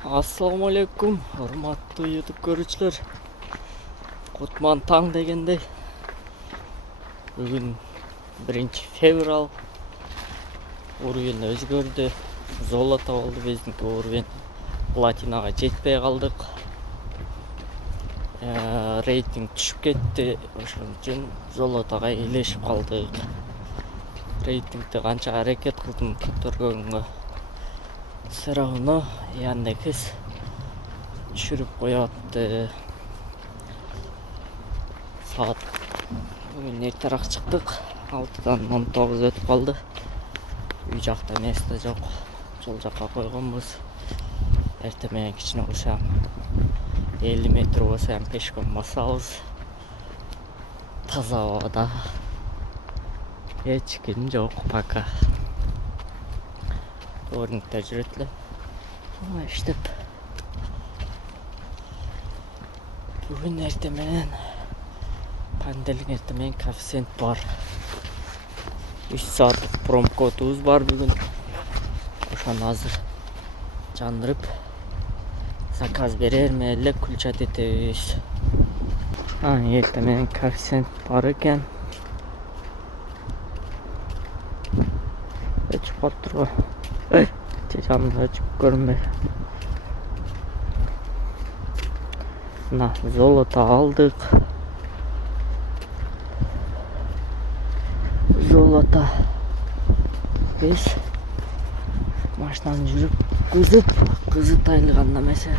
Assalamu alaikum, урматтуу YouTube көрүүчүлөр. Кутман таң дегендей. Бүгүн 1-февраль. Уровень өзгөрдү. Золото болду биздики уровень. Платинага жетпей калдык. Рейтинг түшүп кетти. Ошон үчүн золотого ээлешип калдык. Рейтингди канча аракет кылдым көтөргөнгө. Все равно Яндекс düşürüp koyattı. Saat bugün erterak çıktık. 6'dan 19 ötüp kaldı. Үй жақта место жоқ. Жол жаққа қойғанбыз. Эртемен кичине болсам 50 метр болсам пешком басабыз. Таза абада. Эч ким жоқ пока. Орниктер жүрөт эле. Иштеп. Бүгүн эртемен панделдин эртемен коэффициент бар. 3 сааттык промкодубуз бар бүгүн. Ошону азыр жандырып заказ берерме эле күлчат этебиз. Эртемен коэффициент бар экен. Өчүп калыптыр го. Жанымда өчүп көрүнбөй. Золото алдык. Золото. Биз машинаны жүрүп кызып тайылганда эмесе.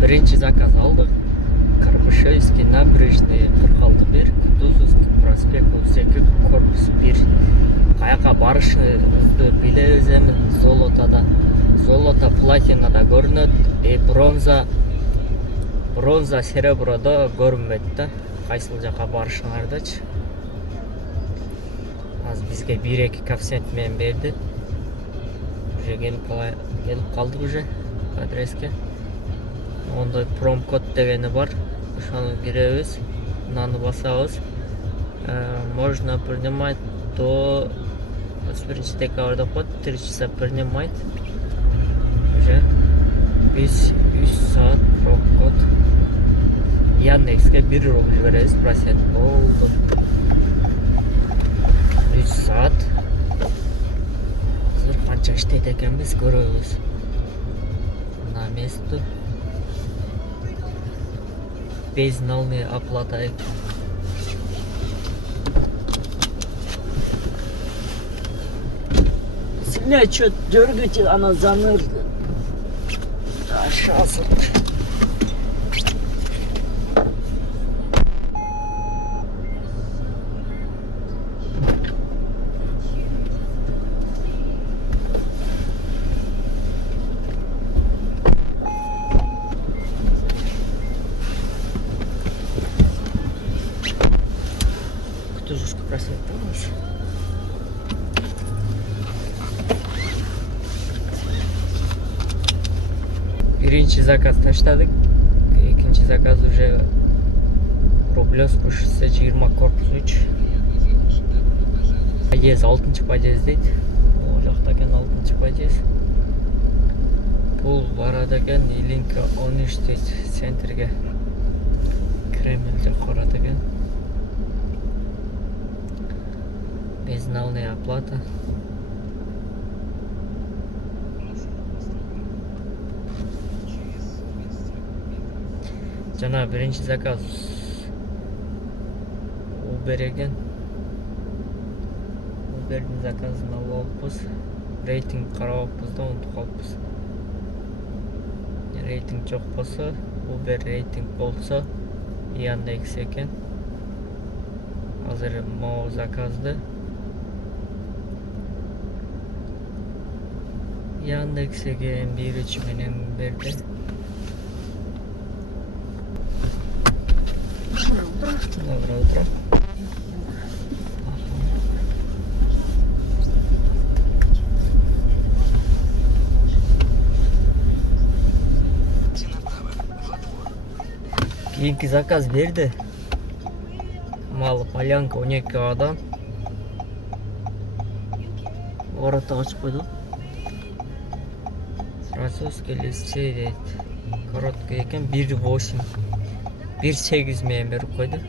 Биринчи заказ алдык. Карбышевский набережный 46-1, Кутузовский проспект 32, корпус 1. Каяка барышыбызды билебиз эми. Золотодо. Золото платинада көрүнөт, бронза серебродо көрүнбөйт да. Кайсыл жака барышыңардычы. Азыр бизге 1-2 коэффициент менен берди. Уже келип калдык уже адреске. Ондой промкод дегени бар. Ошону киребиз, мынаны басабыз. Можно принимать до 21 декабрда коет, 3 часа принимать. Уже биз 3 саат промкод. Яндекске 1 рубль беребиз, процент болду. 3 саат. Азыр канча иштейт экенбиз көрөбүз. На место. Безналная оплата. Сильно что дергаете, она замерзла. Да, сейчас вот. Кутузовский проспект болмойсу. Биринчи заказ таштадык. Экинчи заказ уже Рублевскую шоссе 20 корпус 3. Подъезд 6-чы подъезд дейт. О жакта экен 6-чы подъезд. Бул барат экен Илинка 13 дейт центрге. Кремль жакка барат экен. Безналная оплата. Жана биринчи заказ Uber экен. Uber'дин заказын алып алыппыз. Рейтинг карабаппыз да унутуп калыппыз. Рейтинг жок болсо, Uber рейтинг болсо, Яндекс экен. Азыр могу заказды Яндексге берүүчү менен берди. Доброе утро. Кийинки заказ берди. Мал Полянка 12 адам. Ворота ачып койду. Французский лицей дейт. Короткий экен 1.8. 1.8 менен берип койду.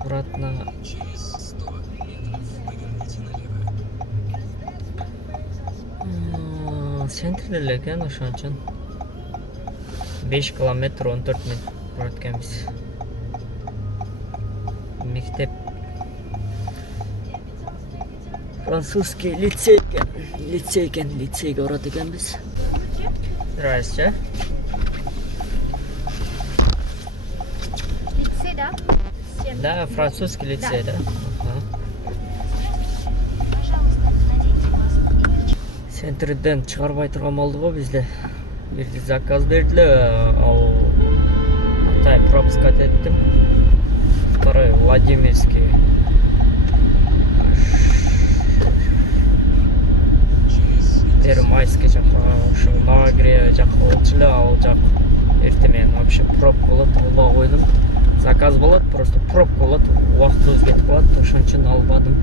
Обратно центрде эле экен, ошон үчүн 5 километр 14 мүнөт барат экенбиз. Мектеп французский лицей экен, лицейге барат экенбиз. Здрасте. Лицей, да? Да, французский лицей, да. Пожалуйста, наденьте маску и перчатки. Центрден чыгарбай турган болду го бизде. Бирди заказ бердилер, ал Атай пропускать еттим. Второй Владимирский. Первомайский жака, ушул Нагрия жака болчу эле, ал жак эртең менен вообще пробка болот, албай койдум. Заказ болот, просто пробка болот, убактыбыз кетип калат, ошон үчүн албадым.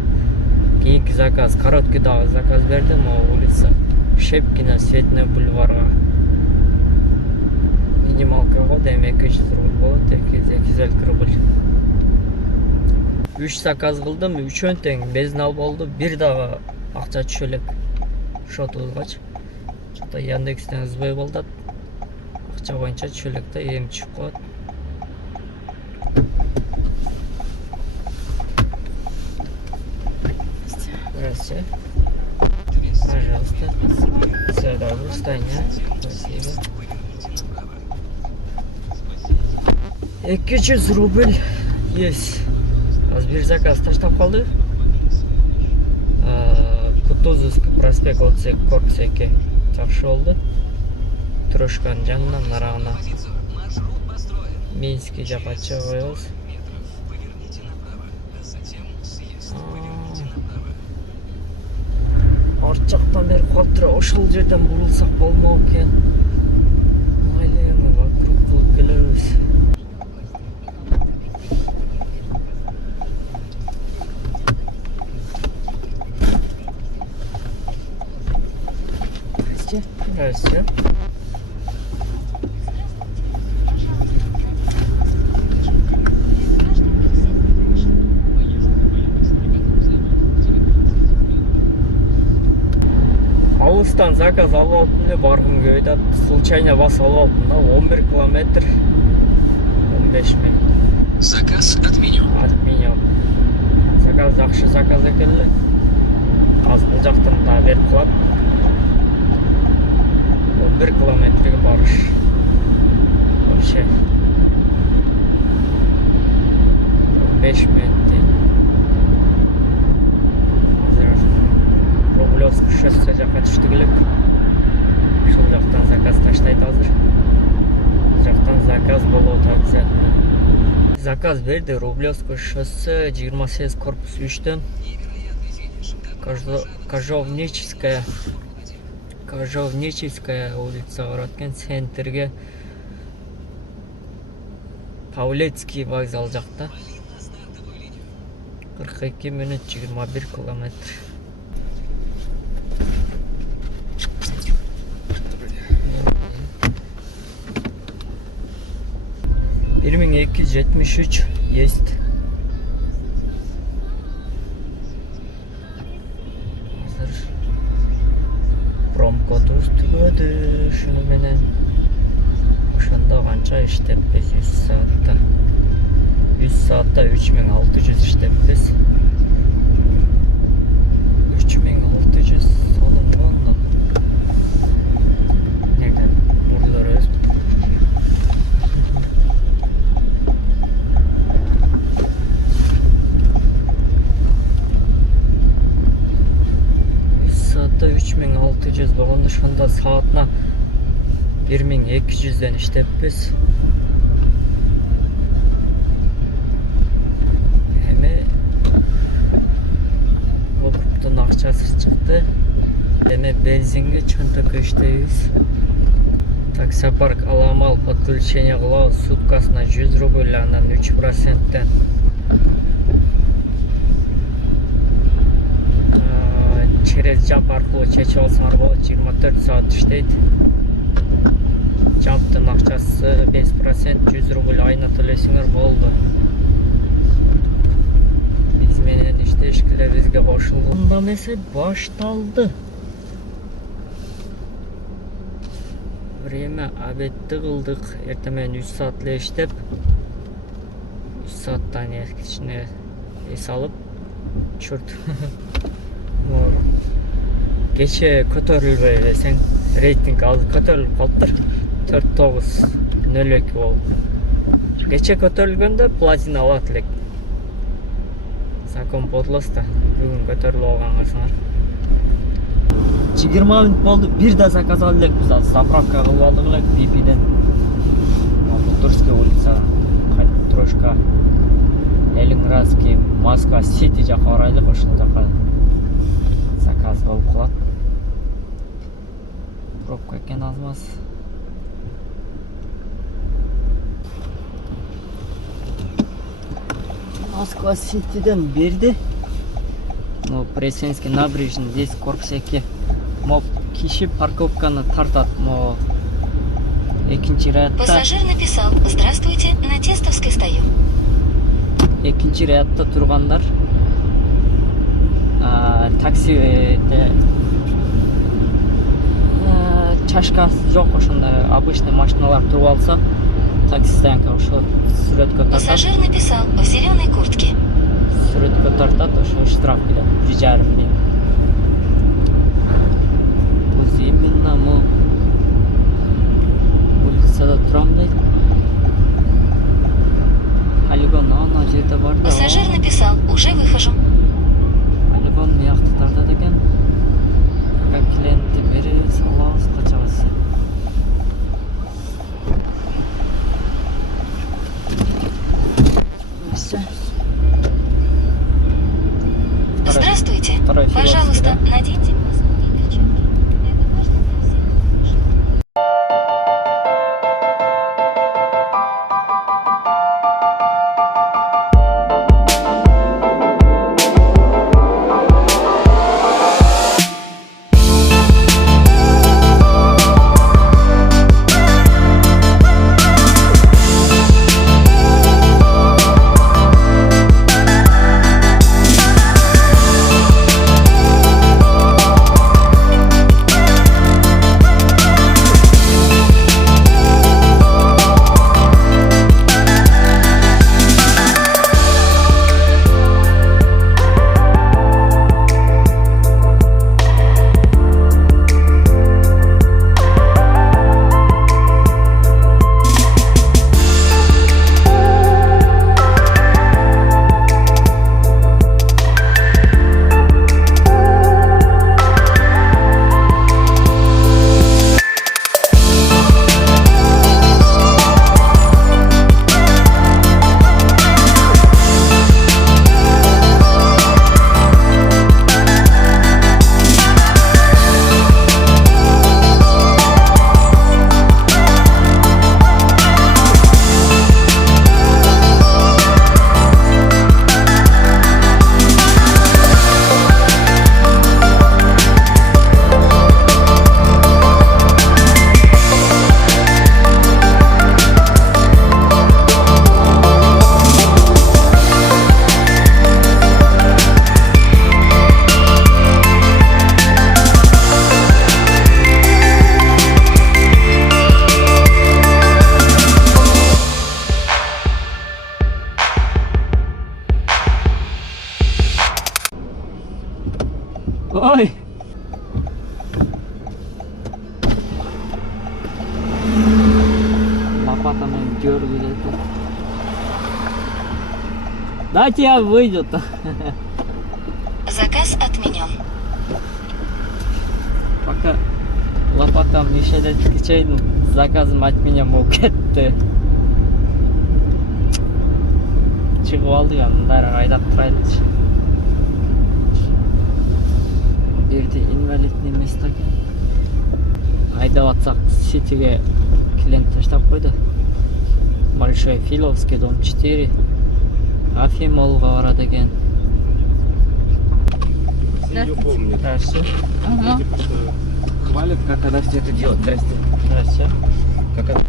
Кийинки заказ, короткий дагы заказ бердим, улица Шепкина, Светный бульварга. Минималка го эми 200 рубль болот, 250 рубль. 3 заказ кылдым, 3 тең безнал болду, бир дагы акча түшө элек шотубузгачы. Что-то Яндекстен сбой болду. Акча боюнча түшө элек да, эми түшүп калат. Здравствуйте. Пожалуйста. Все, добро, встань. Спасибо. 200 рубль есть. Бир заказ таштап калды. Кутузовский проспект 32 корпус 2. Жакшы болду. Трошканын жанынан нарагына Минский жака чыга коебуз. Арт жактан берип калыптыр. Ошол жерден бурулсак болмок экен. Майлы вокруг кылып келебиз. Здравствуйте. Алыстан заказ алып алыптым эле, баргым келбей атат. Случайно басып алып алыптым да, 11 километр 15 мүнөт. Заказ отменен. Отменен. Заказ жакшы заказ экен эле. Азыр бул жактан да берип калат. 11 километрге барыш. Вообще 5 мүнөт дейт. Азыр Рублевский шоссе жака түштүк элек. Ушул жактан заказ таштайт азыр. Бул жактан заказ болот обязательно. Заказ берди Рублевский шоссе 28 корпус 3төн. Кожовническая улица барат экен, центрге. Павлецкий вокзал жакта. 42 мүнөт 21 километр. Бир 1273 есть. Промкодубуз түгөдү, ушуну менен ошондо канча иштеппиз 100 саатта. 100 саатта 3600 иштеппиз. 3600 сонун болду. Неге бурлар өз. Саатта 3600 болгондо ошондо саатына 1200ден иштеппиз. Эми окуптун акчасы чыкты. Эми бензинге чөнтөккө иштейбиз. Таксопарк аламал подключение кылабыз суткасына 100 рубль, анан 3%. Через жамп аркылуу чечип алсаңар болот, 24 саат иштейт. Жамптын акчасы 5%, 100 рубль айына төлөсөңөр болду. Биз менен иштешкиле бизге кошулду. Мында месе башталды. Время обедти кылдык. Эртең менен 3 саат эле иштеп, 3 сааттан кичине эс алып, чурт. Кече көтөрүлбөй элесең, рейтинг азыр көтөрүлүп калыптыр. 4.902 болуп. Кече көтөрүлгөндө платина алат элек. Закон подлоста. Бүгүн көтөрүлүп алган карсаңар. 20 минут болду, бир да заказ алып элек биз. Заправка кылып алдык элек BP-ден. Турская улица, Трошка, Ленинградский, Москва, Сити жака барайлык, ошол жака заказ болуп калат. Пробка экен азмаз. Москва Ситиден берди. Но Пресненский набережный, здесь корпус 2. Мо киши парковканы тартат. Мо экинчи рядта. Пассажир написал: «Здравствуйте, на Тестовской стою». Экинчи рядта тургандар такси чашкасы жок, ошондой обычный машиналар туруп алса, такси стоянка ошо сүрөткө тартат. Пассажир написал: «В зеленой куртке». Сүрөткө тартат, ошо штраф келет 1,5 миң. Биз именно му улицада турам дейт. Полигон ана жерде бар да. Пассажир написал: «Уже выхожу». Полигон биякты тартат экен. Как клиентти беребиз, алабыз, качабыз. Здравствуйте. Второй философ, Пожалуйста, да? наденьте маску и перчатки. Это важно для всех. Ой! Лопатами дергали тут. Дайте я выйдет. Заказ отменен. Пока лопатам ишелеткичейдин, заказым отменен болуп кетти. Чыгып алды, мындай айдап турайлычы. Бирде инвалидный место экен. Айдап атсак Ситиге лента штаб қойды. Большой Филовский, дом 4. Афимолға барады екен. Ее помнят. Здравствуйте. Ага. Типа, что хвалят, как она все это делает. Здрасте. Здравствуйте. Как она...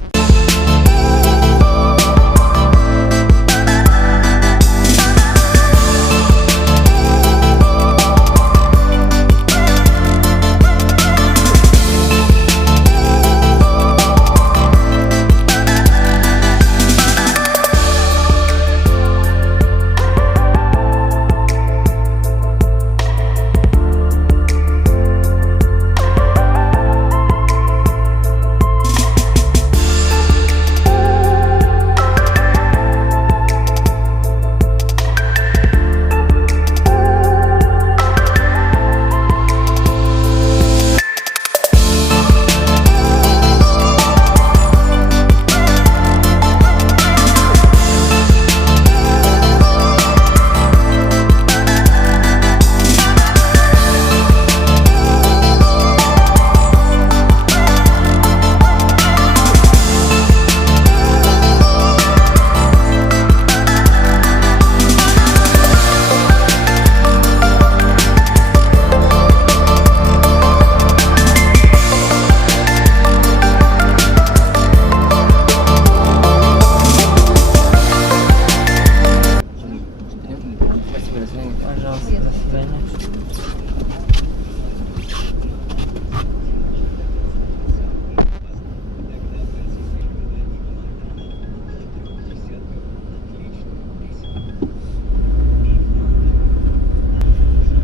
Пожалуйста, до свидания.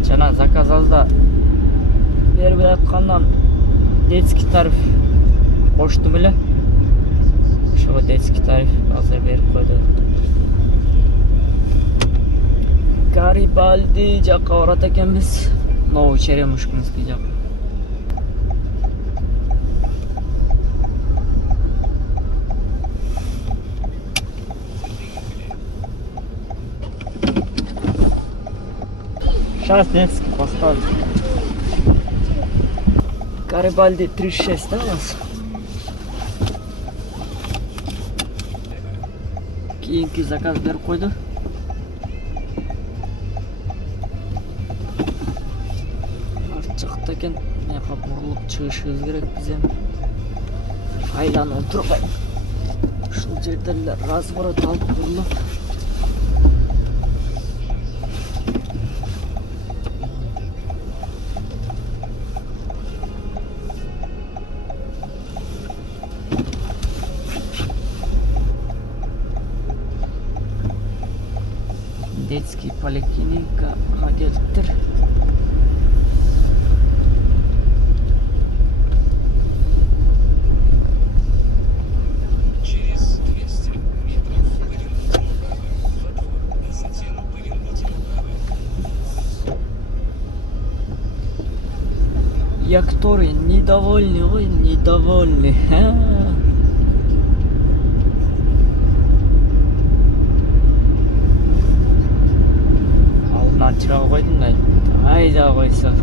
Жана заказ алда беріп жатқаннан детский тариф қоштым эле. Ошого детский тариф азыр берип койду. Гарибальди жаққа барат экенбиз. Новый Черемушкинский жаққа. Сейчас детский поставлю. Гарибальди 36, да, у вас? Кийинки заказ берип койду. Чыкты экен. Маяка бурулуп чыгышыбыз керек биз эми. Айланып турбай. Ушул жерде эле разворот алып бурулуп. Детский поликлиникага келиптир. Я который недовольный, ой, недовольный. Алдынан чыга койдум да, айда койсо.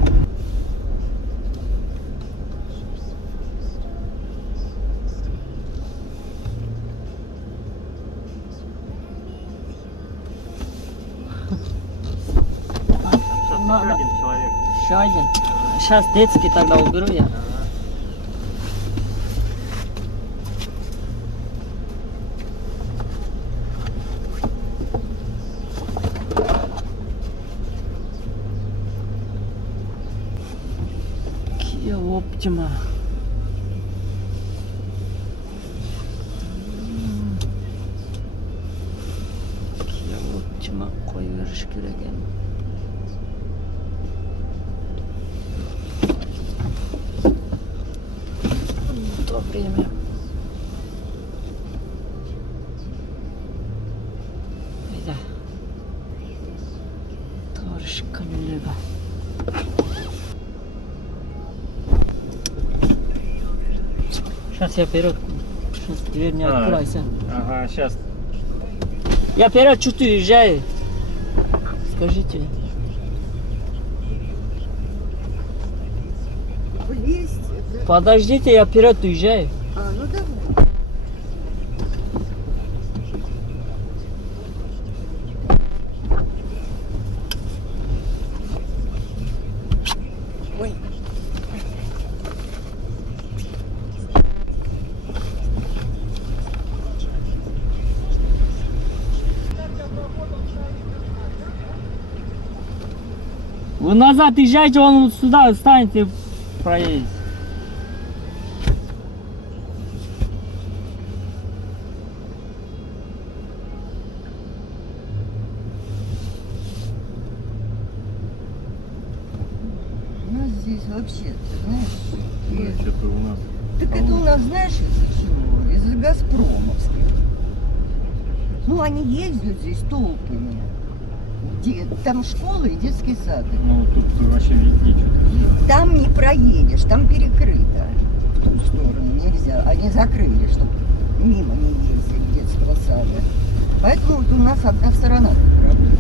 Один человек. Еще один. Сейчас детский тогда уберу я. Kia Optima. Kia Optima koyuveriş керек эми. То время. Айда. Товарищ коллега. Сейчас я вперед. Сейчас дверь не откройся. Ага, сейчас. Я вперед чуть уезжаю. Скажите. Влезть. Да. Подождите, я вперед уезжаю. Ну давай. Вы назад езжайте, он сюда встаньте, проедете. У нас здесь вообще, ты знаешь, Что-то у нас. так это у нас, знаешь, из-за чего? Из-за газпромовских. Ну, они ездят здесь толпами. Там школа и детский сад. Ну, тут вообще везде что-то. Там не проедешь, там перекрыто. В ту сторону нельзя. Они закрыли, чтобы мимо не ездили детского сада. Поэтому вот у нас одна сторона работает.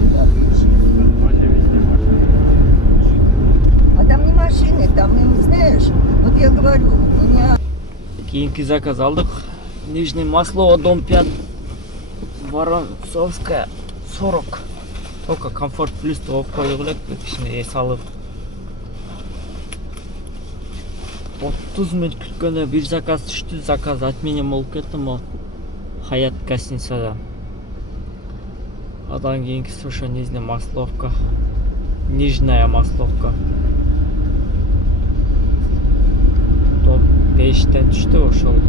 Туда выезжаем. Вообще везде машины. А там не машины, там, им, знаешь, вот я говорю, у меня... Кейинки заказ алдық. Нижний Маслово, дом 5. Воронцовская, 40. Только комфорт плюс топ қойылып, ішіне ес алып. 30 минут күткені бір заказ түшті, заказ отменен болып кетті ма Хаят гостиницада. Одан кейінгі соша Нижняя Масловка. Нижняя Масловка. Дом 5-тен түшті ошол.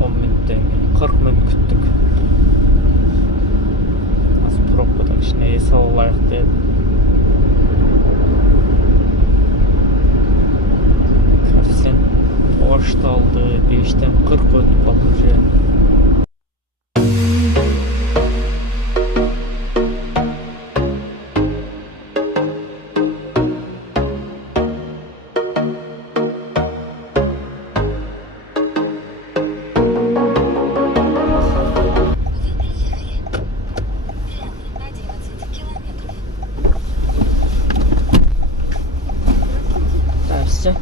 10 минуттен 40 минут күттік. Пробкада кішкене ес алайық дедім. Коэффициент ошталды, 5-тен 40 өтіп қалды уже. Все.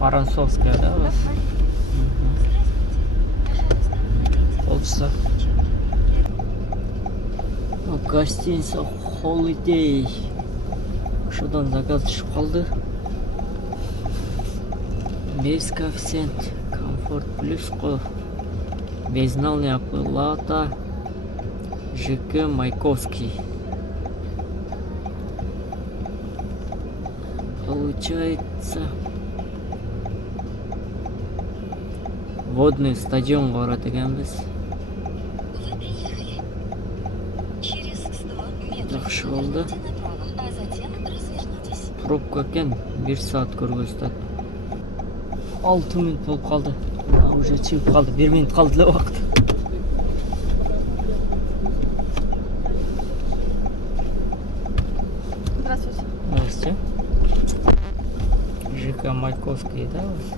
Воронцовская, да, у вас? Полчаса. Гостиница Holiday. Шодан заказ түшіп қалды. Без коэффициент. Комфорт плюс қой. Безналная оплата. ЖК Майковский. Получается, водный стадион город екенбіз. Вы приехали. Через 100 метров Жақсы болды. поверните направо, а затем развернитесь. Пробка екен, 1 саат көргөзтат. 6 минут болып қалды. Уже чығып қалды. 1 минут қалды да уақыт. Здравствуйте. Здравствуйте. ЖК Майковский, да, у вас?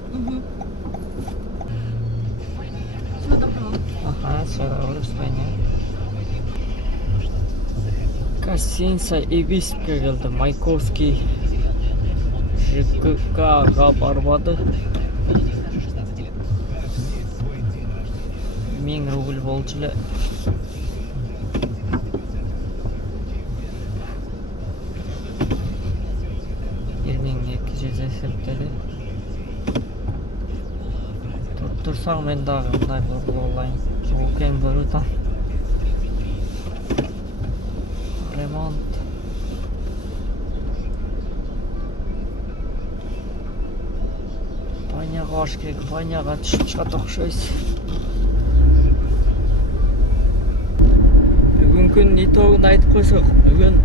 Всего доброго. Ага, все, уже понятно. Гостиница Ибиска келді, Майковский. ЖК-ға барбады. 1000 рубль болды жылы. Есептеді. Тұрсаң мен дағы мұндай бұл олайын. Окен бұрыдан. Ремонт. Баняға аш керек, баняға түшіп шығады оқшайыз. Бүгін күн итогын айтып қойсақ, бүгін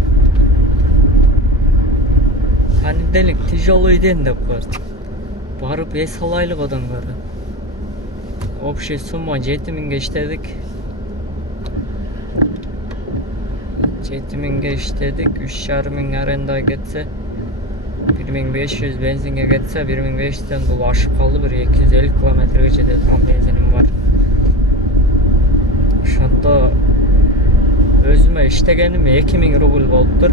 понедельник тяжелый день деп қойды. Барып ес алайлық одан бері. Общий сумма 7000-ге іштедік. 7000-ге іштедік, 3500 аренда кетсе, 1500 бензинге кетсе, 1500-ден бұл ашып қалды, бір 250 километрге жетеді, там бензинім бар. Ошонда өзіме іштегенім 2000 рубль болып тұр.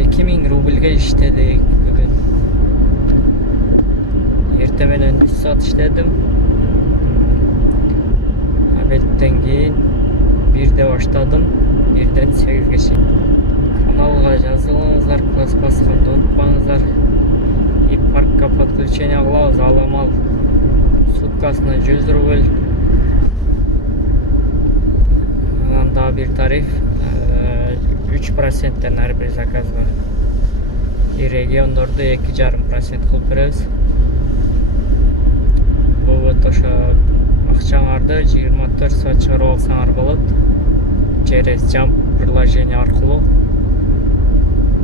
2000 рубльге іштедік бүгін. Ертеменен 3 саат іштедім. Обедтен кейін 1-де баштадым, 1-ден 8-ге шейін. Каналға жазылыңыздар, класс басқанды ұмытпаңыздар. И паркқа подключение қылабыз, аламал. Суткасына 100 рубль. бир тариф 3%тен ар бир заказга. И региондорду 2,5% кылып беребиз. Бул ошо акчаңарды 24 саат чыгарып алсаңар болот. Через Jump приложение аркылуу.